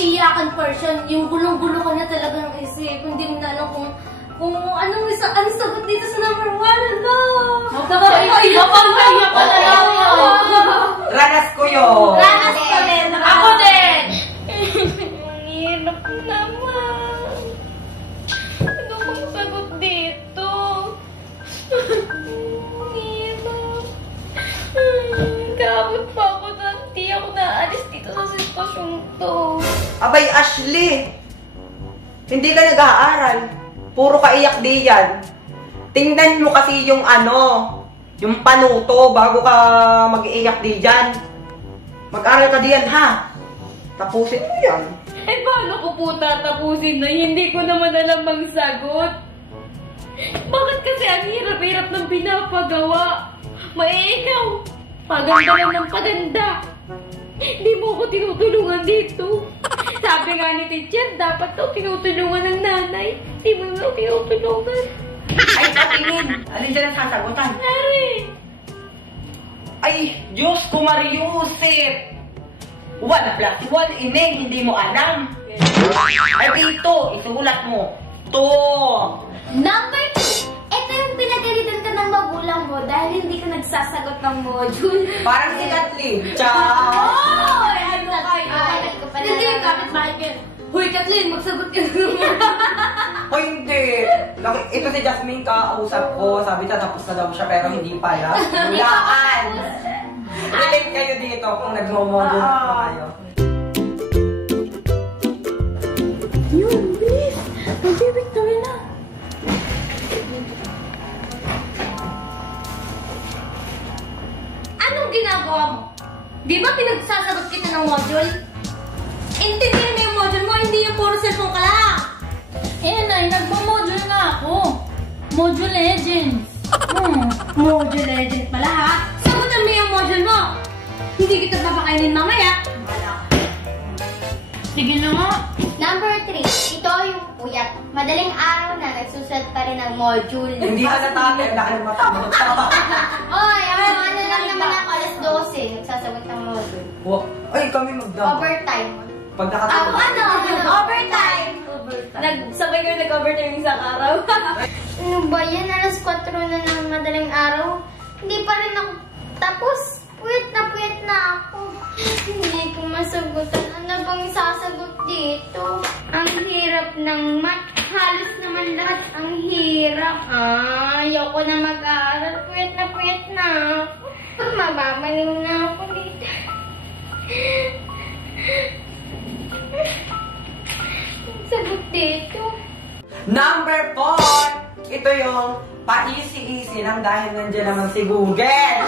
iyakan portion. Yung gulong-gulo ka na talagang isip. Hindi mo na alam kung anong sagot dito sa number 1. Ano? Mapapaiyak ka na lang. Ranas ko yun. Ranas ko din. Ako din. Ang hirap naman. Ano bang sagot dito? Ang hirap. Kabot pa ako na hindi ako naalis dito sa sitwasyong to. Abay, Ashley. Hindi ka nag-aaral. Puro ka iyak di yan. Tingnan mo kasi yung yung panuto bago ka mag-iiyak di yan. Mag-aral ka diyan, ha? Tapusin mo yan. Eh, paano ko po tatapusin na hindi ko naman alam ang sagot? Bakit kasi ang hirap-hirap ng pinapagawa? Ikaw, paganda lang ng paganda. Hindi mo ko tinutulungan dito. Sabi nga ni teacher, dapat daw tinutulungan ng nanay. Hindi mo daw tinutulungan. Ay, patingin. Alin dyan ang sasagutan? Ay, Diyos ko, Mariusip. 1 plus 1, ineng, hindi mo alam. Ay, dito, isulat mo. 2. Number 2. Ito yung pinagalitan ka ng magulang mo dahil hindi ka nagsasagot ng module. Parang si Kathleen. Ciao! Oh! Ano kayo? Hindi, kapit bakit yun? Hoy, Kathleen, magsagot ka naman. O hindi. Ito si Jasmine, kausap ko. Sabi niya, tapos na daw siya, pero hindi pala. Hulaan! Relate kayo dito kung nagmo-module pa kayo. Yun, please. Mag-victory na. Anong ginagawa mo? Di ba pinagsasagot kita ng module? Intindihin mo yung module mo, hindi yung puro cellphone ka lang. Eh, Nay, nagmo-module nga ako. Module Legends. Module Legend pala ha. Sagutan mo yung module mo. Hindi kita papakainin mamaya. Sige na nga. Number 3. Ito yung puyat. Madaling araw na nagsusulat pa rin ng module. Hindi ka natakil dahil matama. Oy, ano lang naman ako, alas 12. Nagsasagot ng module. Ay, kami magdama. Overtime. Pag nakatulog. Overtime. Sabay kayo nag-overtime isang araw. Ano ba yan? Alas 4 na ng madaling araw. Hindi pa rin ako tapos. Puyat na ako. Hindi ko masagutan. Ano bang sasagot dito? Ang hirap ng math. Halos naman lahat ang hirap. Ayoko na mag-aaral. Puyat na ako. Mababaliw na ako dito. Sagot dito. Number 4. Ito yung pa-easy-easy lang dahil nandiyan naman si Google.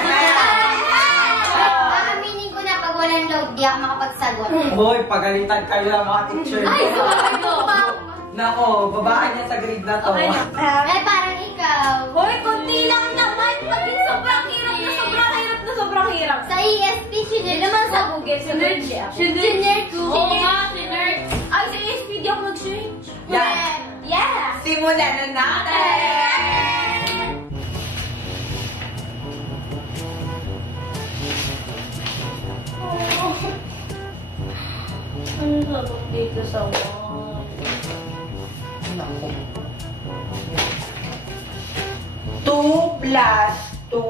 Aaminin ko na pag walang load, di ako makapagsagot. Hoy, pagalitan kayo ng mga teacher. Ay, sorry ko. Nako, babaan niya sa grade na to. Okay na. Eh, parang ikaw. Hoy, konti lang naman. Pagin sobrang hirap na sobrang hirap. Sa ESP, Hindi naman sa Google. Sinerge ako. Sinerge ko. Oo nga, sinerge. Ay, sa ESP, di ako nag-search. Yan. Yeah. Simulan na natin! Ano sagot dito sa wall? Nako. 2 plus 2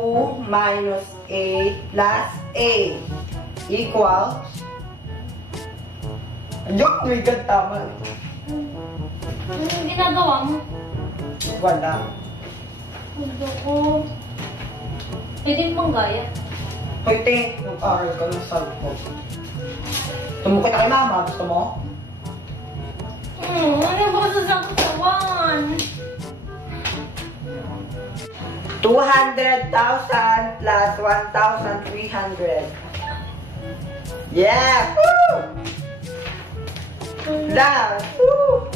minus 8 plus 8 equals... Joke, may tama. Anong ginagawa mo? Wala. Gusto ko. Pwede pang gaya. Hoy, te, nag-aral ka ng cellphone. Tumukit na kay mama. Gusto mo? Ano ba sa sakutawan? 200,000 plus 1,300. Yeah! Woo! Lang! Woo!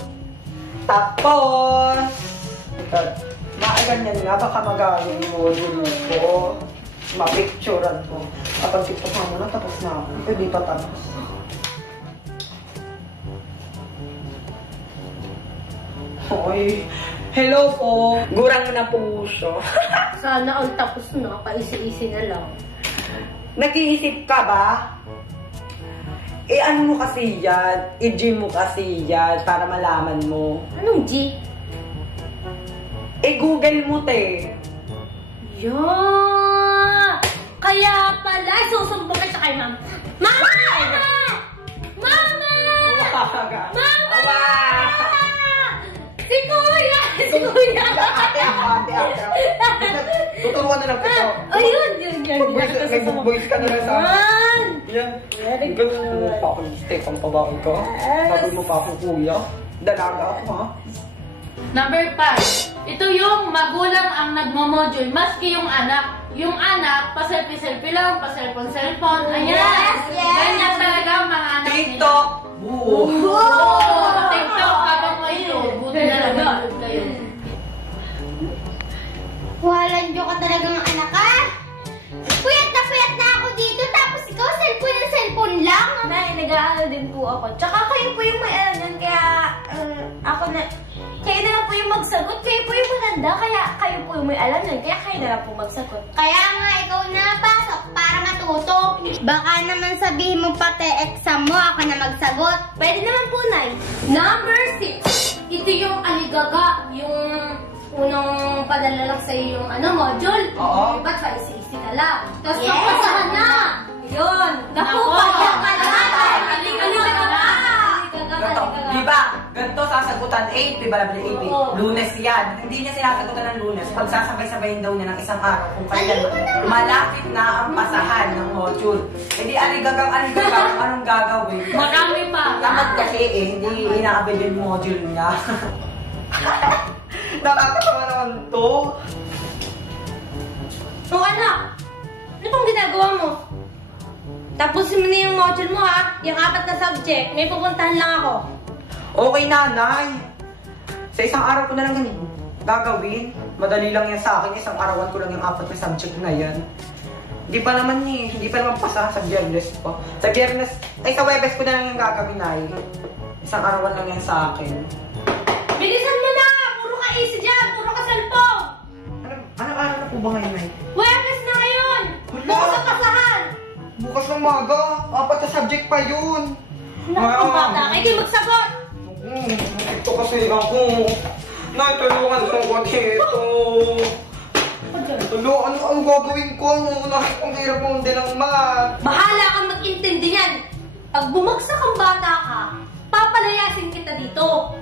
Tapos, ganyan nga, baka magaling mo dun ko. Mapicturean ko. Kapag TikTok mo na, tapos na ako. Pwede pa tapos. Hoy, hello po. Gurang na po siya. Sana all tapos na, paisi-isi na lang. Nag-iisip ka ba? ano mo kasi yan? I-G mo kasi yan para malaman mo. Anong G? Google mo, te. Yeah! Kaya pala, susumbong ka siya kay ma'am. Mama! Mama! Mama! Si Kuya! Si Kuya! Ate. Tuturuan na lang kita. Ayun, yun. May book-boys ka na lang sa akin. Yan. Very good. Pang pabawi ka. Sabi mo pa ako, kuya. Dalaga ako, ha? Number 5. Ito yung magulang ang nagmo-module, maski yung anak. Yung anak, pa-selfie-selfie lang, pa-cellphone-cellphone. Ayan. Yes. Ganyan talaga ang mga anak nila. TikTok! TikTok habang kayo. Buti na lang kayo. Walang joke ka talagang anak ka. Puyat na ako dito, tapos ikaw cellphone lang. Nay, nag-aaral din po ako. Tsaka kayo po yung may alam yan, kaya kayo na lang po yung magsagot. Kayo po yung matanda, kaya kayo po yung may alam yan, kaya kayo na lang po magsagot. Kaya nga ikaw na pasok para matuto. Baka naman sabihin mo pati exam mo, ako na magsagot. Pwede naman po, Nay. Number 6. Ito yung aligaga, yung unang padala lang sa'yo yung module. Oo. Ba't ba isi-isi na lang? Tapos Yes. napasahan na. Yun. Naku, kaya ka na. Aligaga na. Ganto. Diba? Ganto sasagutan 8, diba? Oo. Lunes yan. Hindi niya sinasagutan ng Lunes. Pagsasabay-sabayin daw niya ng isang araw kung kailan malapit na ang pasahan ng module. E di aligagang, anong gagawin? Marami pa. Tamad kasi hindi inaabid yung module niya. Nakakatawa naman to. So, anak, ano pong ginagawa mo? Tapusin mo na yung module mo, ha? Yung 4 na subject. May pupuntahan lang ako. Okay, nanay. Sa isang araw ko na lang yan gagawin. Madali lang yan sa akin. Isang arawan ko lang yung 4 na subject na yan. Hindi pa naman pasa sa Biyernes pa. Sa Biyernes, sa Webes ko na lang yung gagawin, nay. Isang arawan lang yan sa akin. Bilisan mo na! Puro ka easy dyan! Puro ka cellphone! Ano araw na po ba ngayon, nay? Webes na ngayon! Wala. Bukas ang pasahan! Bukas ng maga. 4 na subject pa yun. Naku, bata. Kayo magsagot! Ito kasi ako. Nay, tulungan ko ko dito. Tulungan, ano gagawin ko? Ang hirap mong dilang math. Bahala kang mag-intindi yan. Pag bumagsak ang bata ka, papalayasin kita dito.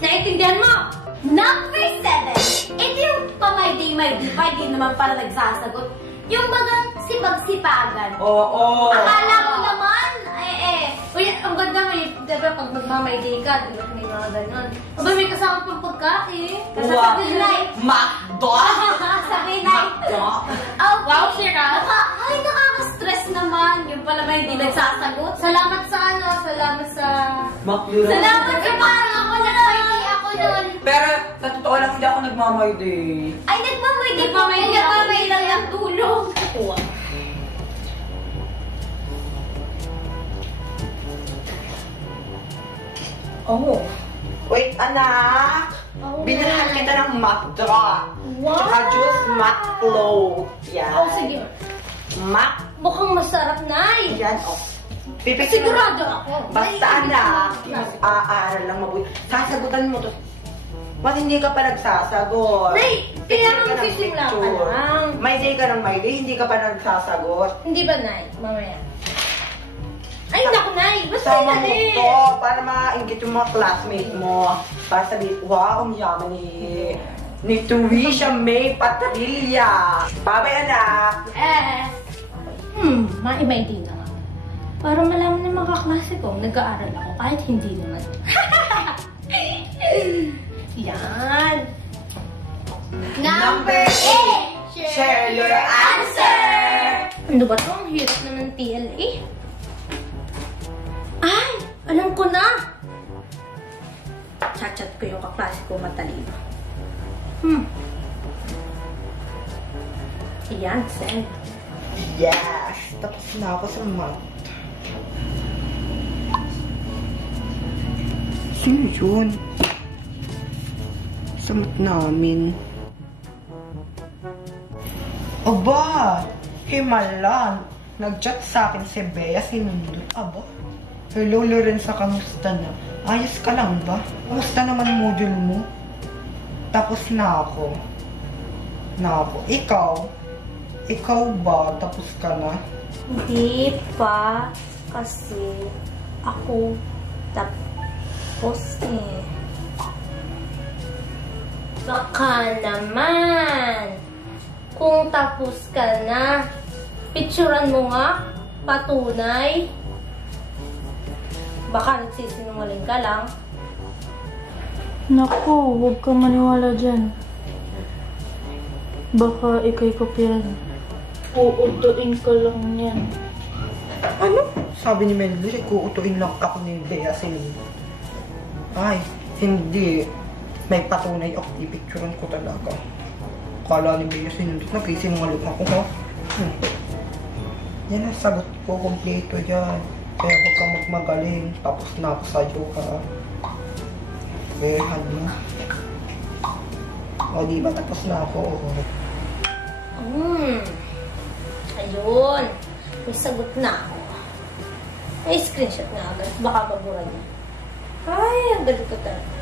Naintindihan mo? Number 7. Ito yung pa-my-day, pa di naman para nagsasagot. Yung bagang sipag-sipagan. Oo. Akala mo naman, uy, ang ganda mo yung, diba, pag magmamay-day ka, diba, may mga ganon. Aba, may kasama pang pagkain. Wow. Kasama night. Macdo! Sabi night. Macdo! Okay. Wow, Sira. Ay, nakaka-stress naman. Yung pala may hindi nagsasagot. Salamat sa salamat sa... Macdo! Salamat sa parang ako nag-my-day ako nun. Pero, sa totoo lang, hindi ako nagmamay-day. Ay, nagmamay-day pa. Nagmamay lang yung tulong. Oh. Wait, anak! Oh, Binilhan kita ng Macdo. Wow! Tsaka juice Maclo. Yan. Oh, sige. Mac. Mukhang masarap, Nay. Yan, oh. Pipitin mo. Sigurado ako. Basta anak, aaral lang mabuti. Sasagutan mo to. Ba't hindi ka pa nagsasagot? Nay, kaya Picture ka ng magsisimula ka picture. lang. May day ka ng may day, hindi ka pa nagsasagot. Hindi ba, Nay? Mamaya. Ay, naku, Nay. Basta Sama yun mo eh. to para maingit yung mga classmate mo. Para sabihin, wow, ang yaman ni Turisha May Patrilla. Babay, anak. Maibay din na nga. Para malaman ng mga kaklase ko, nag-aaral ako kahit hindi naman. Yan. Number 8. Share your answer. Ano ba to? Ang hirap naman TLA. Ay! Alam ko na! Chat-chat ko yung kaklase ko matalino. Ayan, send. Yes! Tapos na ako sa math. Sino yun? Sa math namin. Aba! Himalan! Nag-chat sa akin si Bea, sinundot. Aba? Hello, Lorenza, kamusta na? Ayos ka lang ba? Kamusta naman module mo? Tapos na ako. Ikaw? Ikaw ba? Tapos ka na? Hindi pa. Kasi ako tapos eh. Baka naman. Kung tapos ka na, picturean mo nga. Patunay. Baka nagsisinungaling ka lang. Naku, huwag kang maniwala dyan. Baka ikay kopyan. Uutuin ka lang yan. Ano? Sabi ni Melody, kuutuin lang ako ni Bea Celine. Ay, hindi. May patunay ako. I-picturean ko talaga. Kala ni Bea Celine, nagsisinungaling ako, ha? Yan ang sagot ko. Kompleto yan. Kaya huwag kang magmagaling. Tapos na ako sa'yo, ha? Behan mo. O, di ba tapos na ako? Ayun. May sagot na ako. May screenshot na agad. Baka mabura niya. Ay, ang galit ko talaga.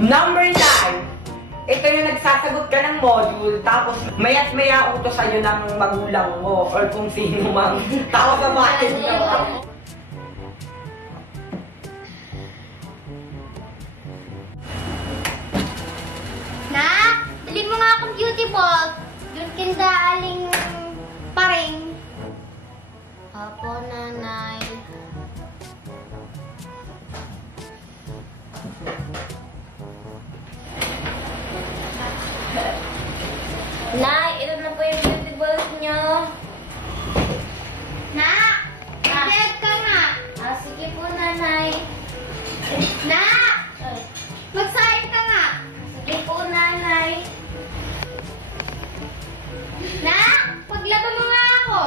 Number 9. Ito yung nagsasagot ka ng module, tapos maya't maya utos sa'yo ng magulang mo or kung sino mang tao sa bahay mo. Nak, dali mo nga akong beauty ball. Yung kinda aling paring. Apo, nanay. Nay, ito na po yung beauty balls nyo. Nak, mag-get ka nga. Sige po, nanay. Nak, mag-sign ka nga. Sige po, nanay. Nak, paglaba mo nga ako.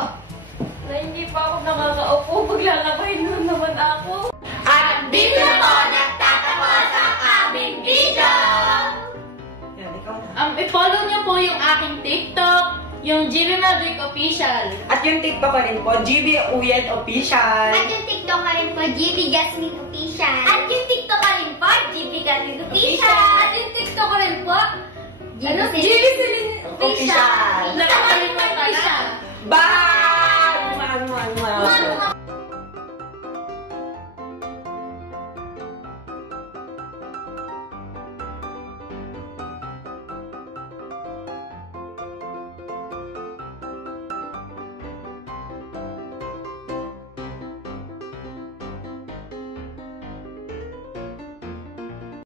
Na hindi pa ako nakakaupo. Paglalakay na naman ako. At dito na po nagtatapos ang aming video! Yan, ikaw. I-follow niyo po yung aking TikTok, yung GB Magic Official. At yung TikTok ko rin po, GB Uyed Official. At yung TikTok ka rin po, GB Jasmine Official. At yung TikTok ka rin po, GB Jasmine Official. At yung TikTok ka rin po, GB Celine Official. Nakakalimutan na. Bye! Mwah, mwah, mwah.